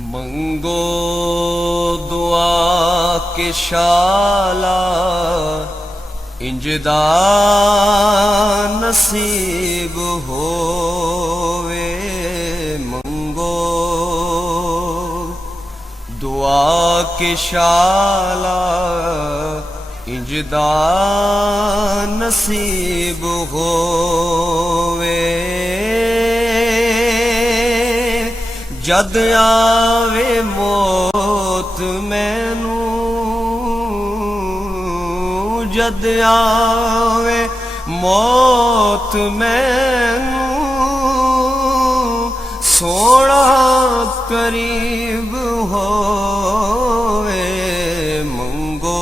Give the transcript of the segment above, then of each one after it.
मंगो दुआ के शाला इंजदा नसीब होवे। मंगो दुआ के शाला इंजदा नसीब होवे। जद आवे मौत मैनू, जद आवे मौत मैनू, सोना करीब होवे। मंगो।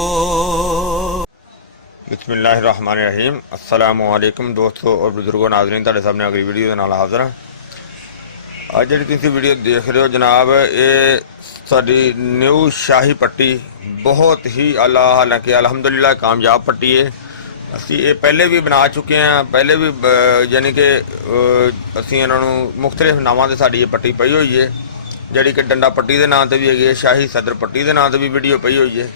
बिस्मिल्लाहिर्रहमानिर्रहीम। अस्सलामु अलैकुम दोस्तों और बुजुर्गों, नाज़रीन, तुहाडे सामने अगली वीडियो दे नाल हाज़र हां। ਅੱਜ ਜਿਹੜੀ ਤੁਸੀਂ ਵੀਡੀਓ ਦੇਖ ਰਹੇ ਹੋ ਜਨਾਬ, ਇਹ ਸਾਡੀ ਨਿਊ ਸ਼ਾਹੀ ਪੱਟੀ ਬਹੁਤ ਹੀ ਆਲਾ, ਹਾਲਾਂਕਿ ਅਲਹਮਦੁਲਿਲਾ ਕਾਮਯਾਬ ਪੱਟੀ ਹੈ। ਅਸੀਂ ਇਹ ਪਹਿਲੇ ਵੀ ਬਣਾ ਚੁੱਕੇ ਹਾਂ, ਪਹਿਲੇ ਵੀ ਯਾਨੀ ਕਿ ਅਸੀਂ ਇਹਨਾਂ ਨੂੰ ਮੁਖਤਲਿਫ ਨਾਵਾਂ 'ਤੇ ਸਾਡੀ ਇਹ ਪੱਟੀ ਪਈ ਹੋਈ ਹੈ, ਜਿਹੜੀ ਕਿ ਡੰਡਾ ਪੱਟੀ ਦੇ ਨਾਂ 'ਤੇ ਵੀ ਹੈਗੀ ਹੈ, ਸ਼ਾਹੀ ਸਦਰ ਪੱਟੀ ਦੇ ਨਾਂ 'ਤੇ ਵੀ ਵੀਡੀਓ ਪਈ ਹੋਈ ਹੈ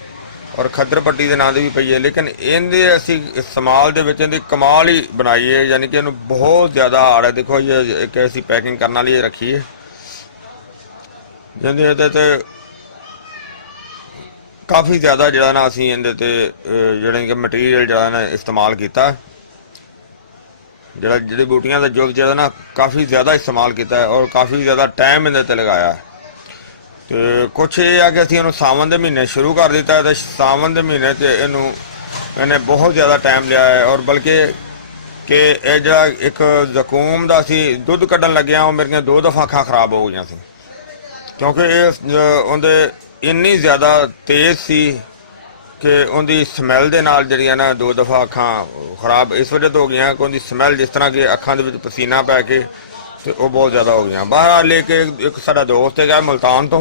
और खद्दर पट्टी के नाम से भी पई है। लेकिन इनके असी इस्तेमाल के इनकी कमाल ही बनाई है, यानी कि इन्हू बहुत ज़्यादा आड़ है। देखो ये एक असी पैकिंग करने वाली रखी है, जिंदे काफ़ी ज़्यादा जो ना असी इहदे जोड़े कि मटीरियल जो ना इस्तेमाल किया, जी बूटियां का जुग जो ना काफ़ी ज़्यादा इस्तेमाल किया और काफ़ी ज़्यादा टाइम इहदे लगाया। तो कुछ ये है कि असी इन्हू सावन के महीने शुरू कर दिता है, तो सावन के महीने इन्हें बहुत ज़्यादा टाइम लिया है। और बल्कि कि यह जो एक जकूम का असी दुध कढ़न लगे वो मेरिया 2 दफ़ा अखां खराब हो गई सी, क्योंकि उन्हें इन्नी ज़्यादा तेज़ सी कि उनकी समैल के नाल जिहड़ियां ना 2 दफ़ा अखां खराब इस वजह तो हो गई कि उनकी समैल जिस तरह कि अखां दे विच पसीना पै के तो वह बहुत ज़्यादा हो गई। बाहर लेके एक साडा दोस्त है मुल्तान तो,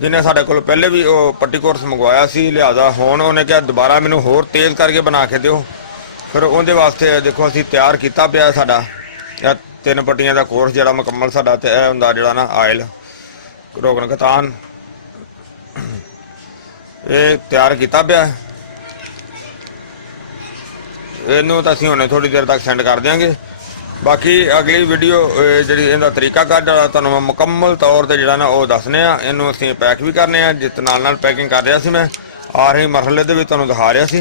जिन्हें साढ़े को पहले भी वो पट्टी कोर्स मंगवाया सी, लिहाजा हुण उन्हें क्या दोबारा मैनू होर तेज़ करके बना के दिओ। फिर उनके वास्ते देखो असी तैयार किया पिया साडा 3 पट्टियां का कोर्स जिहड़ा मुकम्मल साडा ते हुंदा जिहड़ा ना आयल रोगन कतान ये तैयार किया पिया। इनू तो असीं हुणे थोड़ी देर तक सेंड कर देंगे। बाकी अगली वीडियो जी इनका तरीकाकार तुहानूं मैं मुकम्मल तौर पर जो ना वो दसने इनू असीं पैक भी करने जित नाल पैकिंग कर रहा सी, मैं आ रही मरहले दे भी तुहानूं दिखा रहा सी।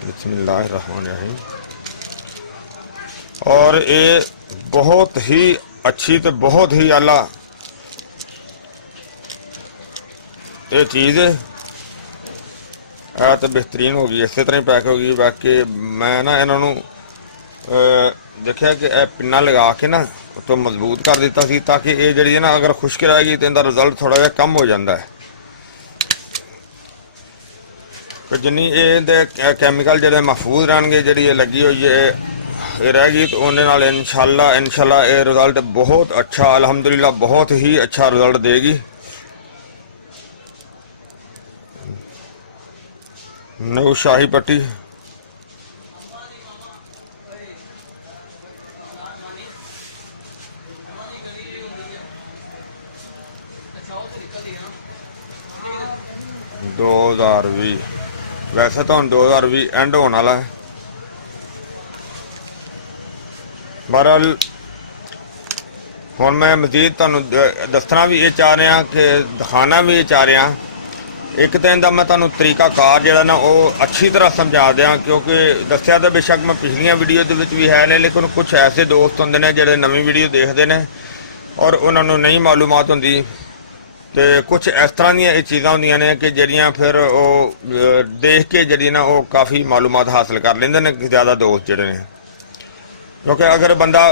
बिस्मिल्लाहिर्रहमानिर्रहीम। और ये बहुत ही अच्छी तो बहुत ही आला ये चीज़ है, तो बेहतरीन हो गई, इस तरह ही पैक हो गई। बाकी मैं ना इन्हों देखा कि पिन्ना लगा के ना तो मजबूत कर दिता सी, ताकि ये जी ना अगर खुश्क रहेगी तो इनका रिजल्ट थोड़ा जहा कम हो जाता है। तो जिन्नी ये कैमिकल जो महफूज रहने जी ये लगी हुई है ये रहेगी, तो उन्हें इंशाल्लाह ये रिजल्ट बहुत अच्छा अल्हम्दुलिल्लाह बहुत ही अच्छा रिजल्ट देगी। न्यू शाही पट्टी दो 2020 वैसे तो हम 2020 एंड होने वाला है। बहरहाल हुण मैं मजीद तुहानूं दसना भी ये चाह रहा कि दिखाना भी ये चाह रहा। एक तो इनका मैं तुहानूं तरीकाकार जिहड़ा ना वो अच्छी तरह समझा दियाँ, क्योंकि दस्सिया तो बेशक मैं पिछलियां वीडियो दे विच भी है ने, लेकिन कुछ ऐसे दोस्त होंदे ने जिहड़े नवीं वीडियो देखते हैं और उन्होंने नहीं मालूमात होंदी। तो कुछ इस तरह दी चीज़ां होंदियां ने कि जिहड़ियां फिर वो देख के जिहड़ी ना वो काफ़ी मालूमात हासिल कर लेंदे ने ज़्यादा दोस्त जिहड़े ने। क्योंकि अगर बंदा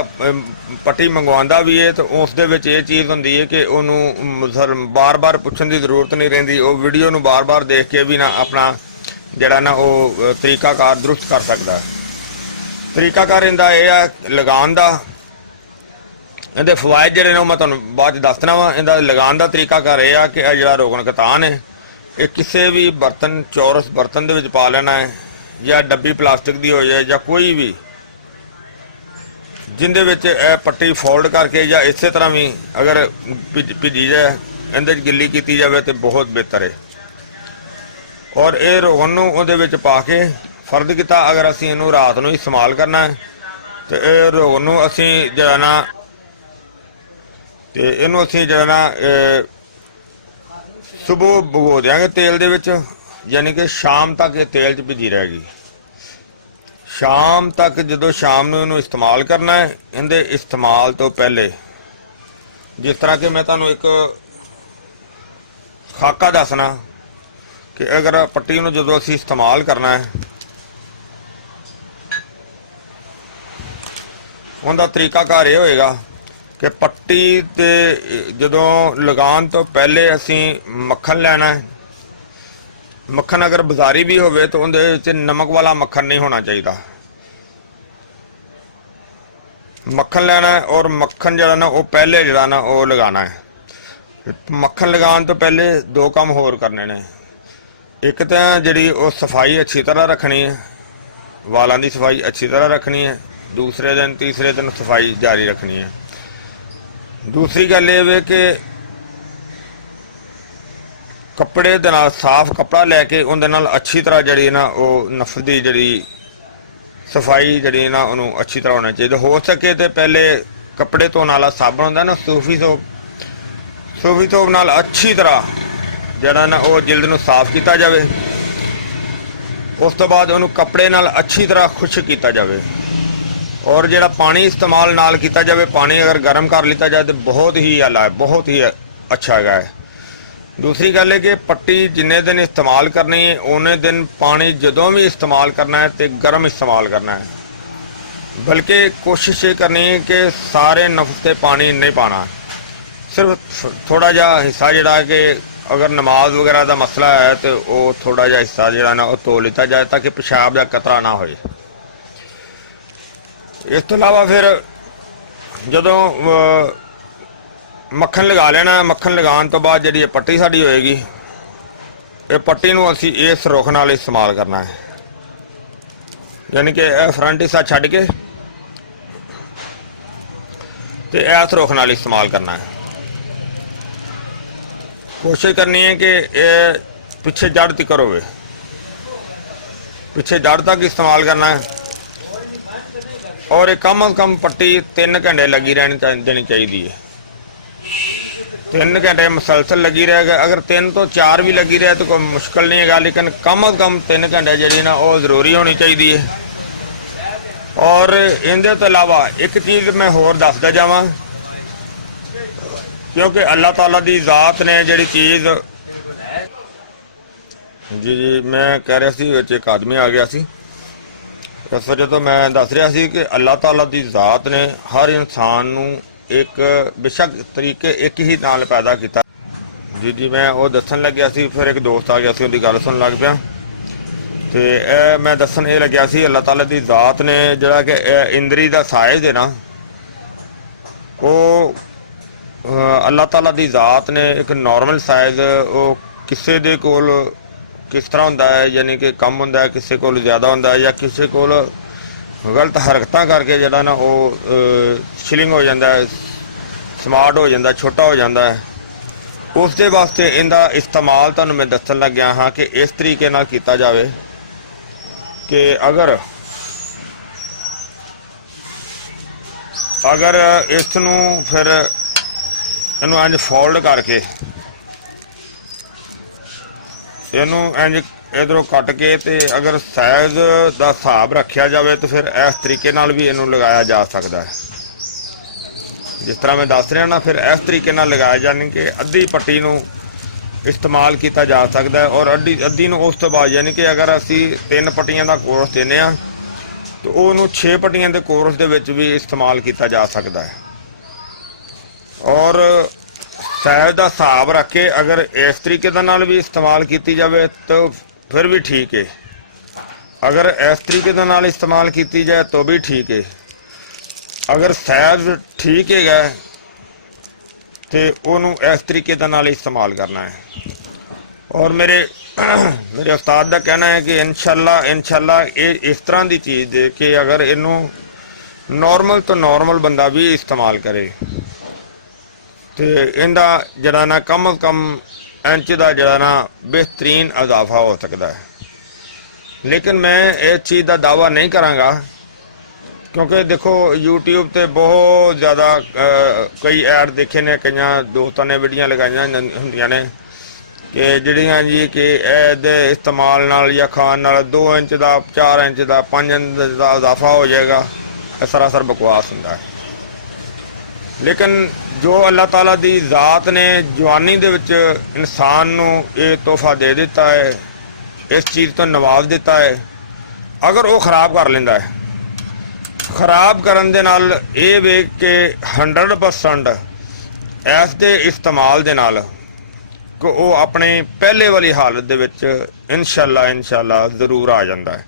पट्टी मंगवांदा भी है तो उस दे विच ये चीज़ होंदी है कि उन्होंने बार बार पूछण की जरूरत नहीं रहिंदी, वो वीडियो नूं बार बार देख के भी ना अपना जिहड़ा ना वो तरीकाकार दुरुस्त कर सकदा। तरीकाकार इहदा ये है लगान दा, इहदे फवायद जिहड़े ने मैं तुहानूं बाद च दस देना वा। इहदा लगान दा तरीकाकार यह है कि जिहड़ा रोगन कतान है ये किसी भी बर्तन चौरस बर्तन दे विच पा लेना है, या डब्बी प्लास्टिक की हो जाए या कोई भी जिंदे विच ਇਹ पट्टी फोल्ड करके ਜਾਂ ਇਸੇ ਤਰ੍ਹਾਂ ਵੀ अगर ਭਿੱਜੀ ਜਾਏ ਇਹਦੇ 'ਚ ਗਿੱਲੀ ਕੀਤੀ ਜਾਵੇ ਤੇ ਬਹੁਤ ਬਿਹਤਰ ਹੈ। ਔਰ ਇਹ ਰੋਗਨ ਨੂੰ ਉਹਦੇ ਵਿੱਚ ਪਾ ਕੇ ਫਰਜ਼ ਕੀਤਾ ਅਗਰ ਅਸੀਂ ਇਹਨੂੰ ਰਾਤ ਨੂੰ ਇਸਤੇਮਾਲ ਕਰਨਾ ਹੈ ਤੇ ਇਹ ਰੋਗਨ ਨੂੰ ਅਸੀਂ ਜਿਹੜਾ ਨਾ ਤੇ ਇਹਨੂੰ ਅਸੀਂ ਜਿਹੜਾ ਨਾ ਸੁਬਹ ਭਗੋ ਦਿਆਂਗੇ ਤੇਲ ਦੇ ਵਿੱਚ, ਯਾਨੀ ਕਿ ਸ਼ਾਮ ਤੱਕ ਇਹ ਤੇਲ 'ਚ ਭਿੱਜੀ ਰਹੇਗੀ। ਸ਼ਾਮ ਤੱਕ ਜਦੋਂ ਸ਼ਾਮ ਨੂੰ ਇਹਨੂੰ ਇਸਤੇਮਾਲ ਕਰਨਾ ਹੈ, ਇਹਦੇ ਇਸਤੇਮਾਲ ਤੋਂ ਪਹਿਲੇ ਜਿਸ ਤਰ੍ਹਾਂ ਕਿ ਮੈਂ ਤੁਹਾਨੂੰ ਇੱਕ ਖਾਕਾ ਦੱਸਣਾ ਕਿ ਅਗਰ ਪੱਟੀ ਨੂੰ ਜਦੋਂ ਅਸੀਂ ਇਸਤੇਮਾਲ ਕਰਨਾ ਹੈ ਉਹਦਾ ਤਰੀਕਾਕਾਰ ਇਹ ਹੋਏਗਾ ਕਿ ਪੱਟੀ ਤੇ ਜਦੋਂ ਲਗਾਉਣ ਤੋਂ ਪਹਿਲੇ ਅਸੀਂ ਮੱਖਣ ਲੈਣਾ ਹੈ। ਮੱਖਣ ਅਗਰ ਬਾਜ਼ਾਰੀ ਵੀ ਹੋਵੇ ਤਾਂ ਉਹਦੇ ਵਿੱਚ ਨਮਕ ਵਾਲਾ ਮੱਖਣ ਨਹੀਂ ਹੋਣਾ ਚਾਹੀਦਾ। ਮੱਖਣ ਲੈਣਾ ਹੈ ਔਰ ਮੱਖਣ ਜਿਹੜਾ ਨਾ ਉਹ ਪਹਿਲੇ ਜਿਹੜਾ ਨਾ ਉਹ ਲਗਾਉਣਾ ਹੈ। ਮੱਖਣ ਲਗਾਉਣ ਤੋਂ ਪਹਿਲੇ ਦੋ ਕੰਮ ਹੋਰ ਕਰਨੇ ਨੇ। ਇੱਕ ਤਾਂ ਜਿਹੜੀ ਉਹ ਸਫਾਈ ਅੱਛੀ ਤਰ੍ਹਾਂ ਰੱਖਣੀ ਹੈ, ਵਾਲਾਂ ਦੀ ਸਫਾਈ ਅੱਛੀ ਤਰ੍ਹਾਂ ਰੱਖਣੀ ਹੈ। ਦੂਸਰੇ ਦਿਨ ਤੀਸਰੇ ਦਿਨ ਸਫਾਈ ਜਾਰੀ ਰੱਖਣੀ ਹੈ। ਦੂਸਰੀ ਗੱਲ ਇਹ ਵੇ ਕਿ ਕੱਪੜੇ ਦੇ ਨਾਲ ਸਾਫ਼ ਕੱਪੜਾ ਲੈ ਕੇ ਉਹਦੇ ਨਾਲ ਅੱਛੀ ਤਰ੍ਹਾਂ ਜਿਹੜੀ ਨਾ ਉਹ ਨਫਸ ਦੀ ਜਿਹੜੀ ਸਫਾਈ ਜਿਹੜੀ ਨਾ ਉਹਨੂੰ ਅੱਛੀ ਤਰ੍ਹਾਂ ਹੋਣਾ ਚਾਹੀਦਾ। ਹੋ ਸਕੇ ਤੇ ਪਹਿਲੇ ਕੱਪੜੇ ਧੋਣ ਵਾਲਾ ਸਾਬਣ ਹੁੰਦਾ ਨਾ ਸੂਫੀ ਸੋਪ ਨਾਲ ਅੱਛੀ ਤਰ੍ਹਾਂ ਜਿਹੜਾ ਨਾ ਉਹ ਜਿਲਦ ਨੂੰ ਸਾਫ਼ ਕੀਤਾ ਜਾਵੇ। ਉਸ ਤੋਂ ਬਾਅਦ ਉਹਨੂੰ ਕੱਪੜੇ ਨਾਲ ਅੱਛੀ ਤਰ੍ਹਾਂ ਖੁਸ਼ਕ ਕੀਤਾ ਜਾਵੇ ਔਰ ਜਿਹੜਾ ਪਾਣੀ ਇਸਤੇਮਾਲ ਨਾਲ ਕੀਤਾ ਜਾਵੇ, ਪਾਣੀ ਅਗਰ ਗਰਮ ਕਰ ਲਿੱਤਾ ਜਾਏ ਤਾਂ ਬਹੁਤ ਹੀ ਆਲਾ ਹੈ, ਬਹੁਤ ਹੀ ਅੱਛਾ ਹੈਗਾ ਹੈ। ਦੂਸਰੀ ਗੱਲ ਹੈ ਕਿ ਪੱਟੀ ਜਿੰਨੇ ਦਿਨ ਇਸਤੇਮਾਲ ਕਰਨੀ ਹੈ ਉਹਨੇ ਦਿਨ ਪਾਣੀ ਜਦੋਂ ਵੀ ਇਸਤੇਮਾਲ ਕਰਨਾ ਹੈ ਤੇ ਗਰਮ ਇਸਤੇਮਾਲ ਕਰਨਾ ਹੈ। ਬਲਕਿ ਕੋਸ਼ਿਸ਼ ਇਹ ਕਰਨੀ ਹੈ ਕਿ ਸਾਰੇ ਨਫਸ ਤੇ ਪਾਣੀ ਨਹੀਂ ਪਾਣਾ, ਸਿਰਫ ਥੋੜਾ ਜਿਹਾ ਹਿੱਸਾ ਜਿਹੜਾ ਕਿ ਅਗਰ ਨਮਾਜ਼ ਵਗੈਰਾ ਦਾ ਮਸਲਾ ਹੈ ਤੇ ਉਹ ਥੋੜਾ ਜਿਹਾ ਹਿੱਸਾ ਜਿਹੜਾ ਨਾ ਉਹ ਧੋ ਲਿੱਤਾ ਜਾਏ ਤਾਂ ਕਿ ਪਿਸ਼ਾਬ ਦਾ ਕਤਰਾ ਨਾ ਹੋਏ। ਇਸ ਤੋਂ ਇਲਾਵਾ ਫਿਰ ਜਦੋਂ ਮੱਖਣ ਲਗਾ ਲੈਣਾ, ਮੱਖਣ ਲਗਾਉਣ ਤੋਂ ਬਾਅਦ ਜਿਹੜੀ ਇਹ ਪੱਟੀ ਸਾਡੀ ਹੋਏਗੀ, ਇਹ ਪੱਟੀ ਨੂੰ ਅਸੀਂ ਇਸ ਰੁੱਖ ਨਾਲ ਇਸਤੇਮਾਲ ਕਰਨਾ ਹੈ। ਯਾਨੀ ਕਿ ਇਹ ਫਰੰਟ ਹਿੱਸਾ ਛੱਡ ਕੇ ਤੇ ਇਸ ਰੁੱਖ ਨਾਲ ਇਸਤੇਮਾਲ ਕਰਨਾ ਹੈ। ਕੋਸ਼ਿਸ਼ ਕਰਨੀ ਹੈ ਕਿ ਇਹ ਪਿੱਛੇ ਜੜ ਤੱਕ ਹੋਵੇ, ਪਿੱਛੇ ਜੜ ਤੱਕ ਇਸਤੇਮਾਲ ਕਰਨਾ ਹੈ। ਔਰ ਇਹ ਕਮ ਅਜ਼ ਕਮ ਪੱਟੀ 3 ਘੰਟੇ ਲੱਗੀ ਦੇਣੀ ਚਾਹੀਦੀ ਹੈ। 3 ਘੰਟੇ ਮੁਸਲਸਲ ਲੱਗੀ ਰਹੇਗਾ। ਅਗਰ 3 ਤੋਂ 4 ਵੀ ਲੱਗੀ ਰਹੇ ਤਾਂ ਕੋਈ ਮੁਸ਼ਕਲ ਨਹੀਂ ਹੈਗਾ, ਲੇਕਿਨ ਕਮ ਅਜ਼ ਕਮ 3 ਘੰਟੇ ਜਿਹੜੀ ਨਾ ਉਹ ਜ਼ਰੂਰੀ ਹੋਣੀ ਚਾਹੀਦੀ ਹੈ। ਔਰ ਇਹਦੇ ਤੋਂ ਇਲਾਵਾ ਇੱਕ ਚੀਜ਼ ਮੈਂ ਹੋਰ ਦੱਸਦਾ ਜਾਵਾਂ, ਕਿਉਂਕਿ ਅੱਲਾਹ ਤਾਲਾ ਦੀ ਜ਼ਾਤ ਨੇ ਜਿਹੜੀ ਚੀਜ਼ ਜੀ ਮੈਂ ਕਹਿ ਰਿਹਾ ਸੀ ਵਿੱਚ ਇੱਕ ਆਦਮੀ ਆ ਗਿਆ ਸੀ। ਇਸ ਵਜ੍ਹਾ ਤੋਂ ਮੈਂ ਦੱਸ ਰਿਹਾ ਸੀ ਕਿ ਅੱਲਾਹ ਤਾਲਾ ਦੀ ਜ਼ਾਤ ਨੇ ਹਰ ਇਨਸਾਨ ਨੂੰ ਇੱਕ ਬੇਸ਼ੱਕ ਤਰੀਕੇ ਇੱਕ ਹੀ ਨਾਲ ਪੈਦਾ ਕੀਤਾ। ਜੀ ਮੈਂ ਉਹ ਦੱਸਣ ਲੱਗਿਆ ਸੀ, ਫਿਰ ਇੱਕ ਦੋਸਤ ਆ ਗਿਆ ਸੀ, ਉਹਦੀ ਗੱਲ ਸੁਣਨ ਲੱਗ ਪਿਆ ਤੇ ਇਹ ਮੈਂ ਦੱਸਣ ਇਹ ਲੱਗਿਆ ਸੀ ਅੱਲਾਹ ਤਾਲਾ ਦੀ ਜ਼ਾਤ ਨੇ ਜਿਹੜਾ ਕਿ ਇੰਦਰੀ ਦਾ ਸਾਇਜ਼ ਹੈ ਨਾ, ਉਹ ਅੱਲਾਹ ਤਾਲਾ ਦੀ ਜ਼ਾਤ ਨੇ ਇੱਕ ਨੋਰਮਲ ਸਾਈਜ਼ ਉਹ ਕਿਸੇ ਦੇ ਕੋਲ ਕਿਸ ਤਰ੍ਹਾਂ ਹੁੰਦਾ ਹੈ, ਯਾਨੀ ਕਿ ਕਮ ਹੁੰਦਾ ਹੈ, ਕਿਸੇ ਕੋਲ ਜ਼ਿਆਦਾ ਹੁੰਦਾ ਹੈ, ਜਾਂ ਕਿਸੇ ਕੋਲ ਗਲਤ ਹਰਕਤਾਂ ਕਰਕੇ ਜਿਹੜਾ ਨਾ ਉਹ ਸ਼ਿਲਿੰਗ ਹੋ ਜਾਂਦਾ ਹੈ, ਸਮਾਰਟ ਹੋ ਜਾਂਦਾ, ਛੋਟਾ ਹੋ ਜਾਂਦਾ ਹੈ। ਉਸ ਦੇ ਵਾਸਤੇ ਇਹਦਾ ਇਸਤੇਮਾਲ ਤੁਹਾਨੂੰ ਮੈਂ ਦੱਸਣ ਲੱਗਿਆ ਹਾਂ ਕਿ ਇਸ ਤਰੀਕੇ ਨਾਲ ਕੀਤਾ ਜਾਵੇ ਕਿ ਅਗਰ ਇਸ ਨੂੰ ਫਿਰ ਇਹਨੂੰ ਇੰਜ ਫੋਲਡ ਕਰਕੇ ਇਹਨੂੰ ਇੰਜ ਇਧਰੋਂ ਕੱਟ ਕੇ ਤੇ ਅਗਰ ਸਾਈਜ਼ ਦਾ ਹਿਸਾਬ ਰੱਖਿਆ ਜਾਵੇ ਤਾਂ ਫਿਰ ਇਸ ਤਰੀਕੇ ਨਾਲ ਵੀ ਇਹਨੂੰ ਲਗਾਇਆ ਜਾ ਸਕਦਾ ਹੈ। ਜਿਸ ਤਰ੍ਹਾਂ ਮੈਂ ਦੱਸ ਰਿਹਾ ਨਾ, ਫਿਰ ਇਸ ਤਰੀਕੇ ਨਾਲ ਲਗਾਇਆ ਜਾਣੀ ਕਿ ਅੱਧੀ ਪੱਟੀ ਨੂੰ ਇਸਤੇਮਾਲ ਕੀਤਾ ਜਾ ਸਕਦਾ ਹੈ ਔਰ ਅੱਧੀ ਨੂੰ ਉਸ ਤੋਂ ਬਾਅਦ, ਯਾਨੀ ਕਿ ਅਗਰ ਅਸੀਂ 3 ਪੱਟੀਆਂ ਦਾ ਕੋਰਸ ਦਿੰਦੇ ਹਾਂ ਤਾਂ ਉਹਨੂੰ 6 ਪੱਟੀਆਂ ਦੇ ਕੋਰਸ ਦੇ ਵਿੱਚ ਵੀ ਇਸਤੇਮਾਲ ਕੀਤਾ ਜਾ ਸਕਦਾ ਹੈ। ਔਰ ਸਾਈਜ਼ ਦਾ ਹਿਸਾਬ ਰੱਖ ਕੇ ਅਗਰ ਇਸ ਤਰੀਕੇ ਦੇ ਨਾਲ ਵੀ ਇਸਤੇਮਾਲ ਕੀਤੀ ਜਾਵੇ ਤਾਂ ਫਿਰ ਵੀ ਠੀਕ ਹੈ, ਅਗਰ ਇਸ ਤਰੀਕੇ ਦੇ ਨਾਲ ਇਸਤੇਮਾਲ ਕੀਤੀ ਜਾਏ ਤਾਂ ਵੀ ਠੀਕ ਹੈ। ਅਗਰ ਸਾਈਜ਼ ਠੀਕ ਹੈਗਾ ਤੇ ਉਹਨੂੰ ਇਸ ਤਰੀਕੇ ਦੇ ਨਾਲ ਇਸਤੇਮਾਲ ਕਰਨਾ ਹੈ। ਔਰ ਮੇਰੇ ਉਸਤਾਦ ਦਾ ਕਹਿਣਾ ਹੈ ਕਿ ਇਨਸ਼ਾਅੱਲਾ ਇਹ ਇਸ ਤਰ੍ਹਾਂ ਦੀ ਚੀਜ਼ ਹੈ ਕਿ ਅਗਰ ਇਹਨੂੰ नॉर्मल तो नॉर्मल बंदा भी इस्तेमाल करे तो इनका जरा ना कम अज कम इंच का जरा ना बेहतरीन इजाफा हो सकता है। लेकिन मैं इस चीज़ का दावा नहीं कराँगा क्योंकि देखो यूट्यूब ते बहुत ज़्यादा कई ऐड देखे ने, कई दोस्तों ने वीडियो लगाई होंदियां ने कि जड़ियाँ जी कि इस्तेमाल नाल या खान नाल 2 इंच का 4 इंच का 5 इंच का इजाफा हो जाएगा। सरासर बकवास होंदा है। लेकिन जो अल्लाह ताला दी ज़ात ने जवानी दे विच इंसान नूं ये तोहफा दे दिता है, इस चीज़ तो नवाज दिता है, अगर वो खराब कर लेंदा है, खराब करन दे नाल ये वेख के 100% इस दे इस्तेमाल दे नाल कि वो अपने पहले वाली हालत दे विच इंशाअल्लाह ज़रूर आ जाता है।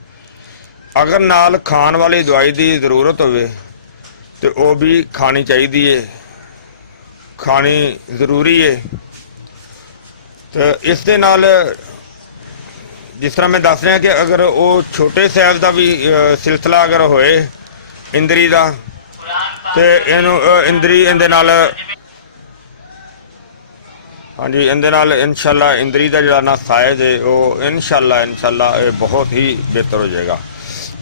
अगर नाल खान वाली दवाई की जरूरत होवे तो वो भी खानी चाहिए है, खानी जरूरी है। तो इस दे नाल जिस तरह मैं दस रहा कि अगर वो छोटे साइज का भी सिलसिला अगर होए इंदरी का तो इनू इंदरी इंदे नाल हाँ जी इंदे नाल इंशाअल्लाह इंदरी का जड़ा ना साइज है वो इंशाअल्लाह बहुत ही बेहतर हो जाएगा।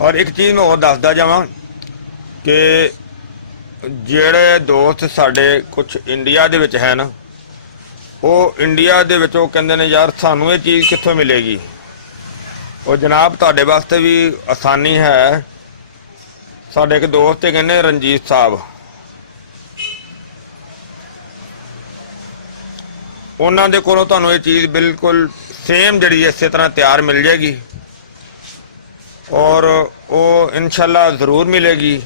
और एक चीज़ मैं और दसदा जावां कि ਜਿਹੜੇ दोस्त साढ़े कुछ इंडिया दे विच है ना, वो इंडिया दे विच वो कहंदे ने यार सानू ये चीज़ कित्थों मिलेगी। और जनाब तुहाडे वास्ते भी आसानी है। साढ़े एक दोस्त है कहने रंजीत साहब, उन्होंने दे कोलों तुहानू ये चीज़ बिल्कुल सेम जड़ी इस तरह तैयार मिल जाएगी और वो इंशाअल्लाह ज़रूर मिलेगी।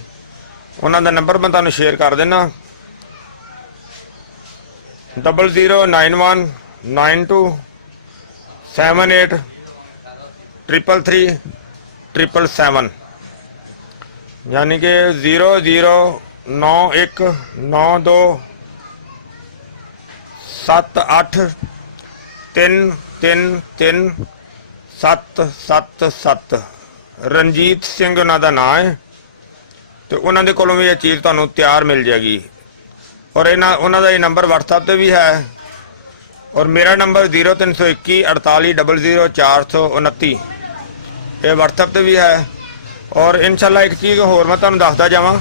उन्होंने नंबर मैं तुहानू शेयर कर देना 009292783337 यानी कि 00929278333777 रंजीत सिंह उन्हों का नाम है। तो उन्होंने कोलों भी ये चीज़ तुहानू तैयार मिल जाएगी। और इन्हों उन्हों का ये नंबर व्हाट्सएप पर भी है और मेरा नंबर 032148000429 ये व्हाट्सएप पर भी है। और इंशाअल्लाह एक चीज़ होर मैं तुहानू दसदा जावां,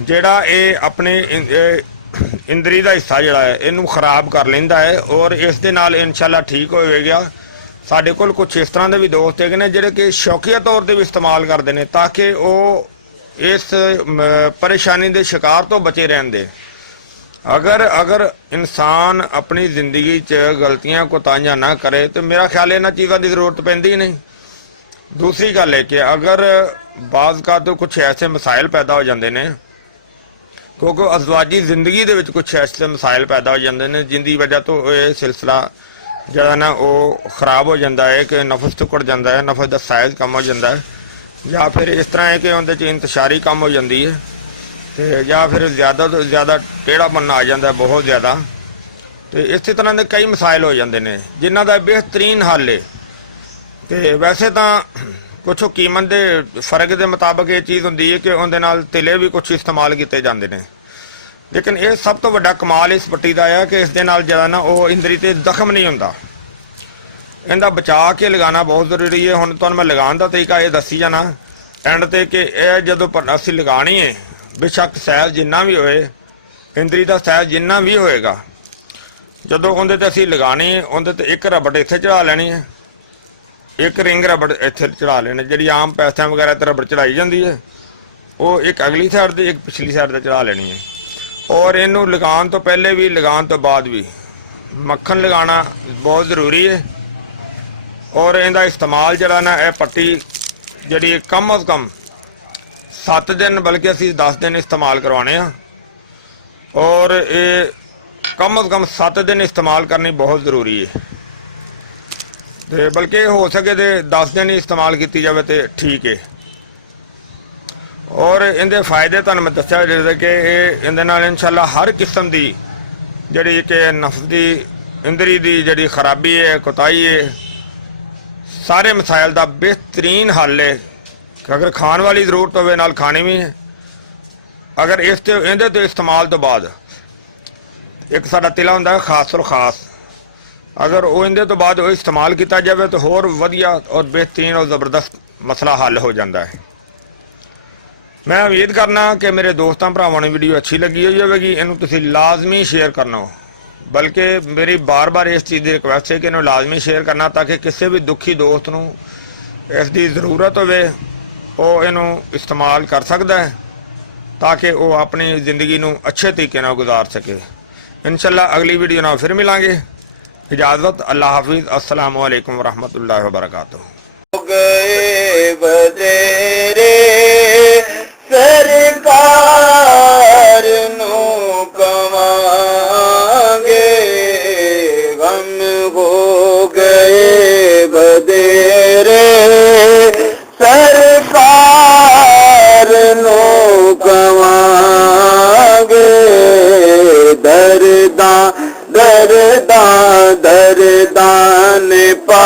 जिहड़ा ये अपने इंदरी का हिस्सा जिहड़ा है इनू खराब कर लेंदा है और इस दे नाल इंशाअल्लाह ठीक होएगा। साडे कोल कुछ इस तरह के भी दोस्त है ने जिहड़े कि शौकीया तौर पर भी इस्तेमाल करते हैं ताकि वो इस परेशानी के शिकार तो बचे रहते। अगर इंसान अपनी जिंदगी च गलतियां कोताहियां ना करे तो मेरा ख्याल इन्हां चीज़ों की जरूरत पैंदी ही नहीं। दूसरी गल है कि अगर बाज़ का तो कुछ ऐसे मसाइल पैदा हो जाते हैं क्योंकि अजवाजी जिंदगी दे विच कुछ ऐसे मसाइल पैदा हो जाते हैं जिंदी वजह तो ये सिलसिला जरा ना वो खराब हो जाता है कि नफस टुकड़ जाता है, नफस का साइज कम हो जाता है, या फिर इस तरह है कि उनके इंतशारी कम हो जाती है तो या फिर ज़्यादा तो ज़्यादा टेढ़ापन आ जाता है बहुत ज़्यादा। तो इस तरह के कई मसाइल हो जाते हैं जिन्हों का बेहतरीन हल है। तो वैसे तो कुछ कीमत के फर्क के मुताबिक ये चीज़ होंगी है कि उनके नाल तिले भी कुछ इस्तेमाल किए जाते हैं। लेकिन ये सब तो वड्डा कमाल इस पट्टी का है कि इस दे नाल ज़्यादा ना वो इंदरी ते जख्म नहीं होंदा। इनका बचा के लगाना बहुत जरूरी है। हुण तुहानूं मैं लगाने का तरीका ये दसी जाना एंड ते कि यह जदों असीं लगानी है बेशक सैज जिन्ना भी होए इंदरी का सैज जिन्ना भी होएगा जदों उहदे ते असीं लगानी है उहदे ते एक रबड़ इत्थे चढ़ा लेनी है, एक रिंग रबड़ इत्थे चढ़ा लेने। जिहड़ी आम पैसिਆਂ वगैरह ते रबड़ चढ़ाई जाती है वो एक अगली साइड ते एक पिछली साइड ते चढ़ा लेनी है। और इनू लगाने तो पहले भी लगाने तो बाद भी मक्खन लगाना बहुत ज़रूरी है। और इनका इस्तेमाल जरा ना यह पट्टी जी कम अज़ कम 7 दिन बल्कि असी 10 दिन इस्तेमाल करवाने हैं और ये कम अज़ कम 7 दिन इस्तेमाल करनी बहुत ज़रूरी है। तो बल्कि हो सके तो 10 दिन ही इस्तेमाल की जाए तो ठीक है। और इनके फायदे तुहानूं मैं दस्सिया जैसे कि इहदे नाल इंशाअल्लाह हर किस्म की जिहड़ी कि नफ्स की इंदरी की जिहड़ी खराबी है कोताही है सारे मसाइल का बेहतरीन हल है। अगर खाण वाली जरूरत होवे नाल खानी भी है अगर ਇਹਦੇ ਤੋਂ ਇਸਤੇਮਾਲ ਤੋਂ ਬਾਅਦ ਇੱਕ ਸਾਡਾ ਤਿਲਾ ਹੁੰਦਾ ਹੈ ਖਾਸੁਲ ਖਾਸ, अगर वो इनके तो बाद वो इस्तेमाल किया जाए तो होर वधिया और बेहतरीन और ज़बरदस्त मसला हल हो जाता है। मैं उम्मीद करना कि मेरे दोस्तों भरावां नूं वीडियो अच्छी लगी हुई होगी, इनू तुसीं लाजमी शेयर करना हो, बल्कि मेरी बार बार इस चीज़ की रिक्वेस्ट है कि इन्हूं लाजमी शेयर करना ताकि किसी भी दुखी दोस्त नूं इसकी ज़रूरत होवे वो इनू इस्तेमाल कर सकता है ताकि वो अपनी ज़िंदगी नूं अच्छे तरीके नाल गुजार सके। इंशाअल्लाह अगली वीडियो नाल फिर मिलांगे। इजाजत, अल्लाह हाफिज, अस्सलामु अलैकुम वरहमतुल्लाहि वबरकातुहू। गए बदेरे सरकार नु कमांगे, गम हो गए बदेरे सरकार नु कमांगे, दरदा दरदा दरदा ने पा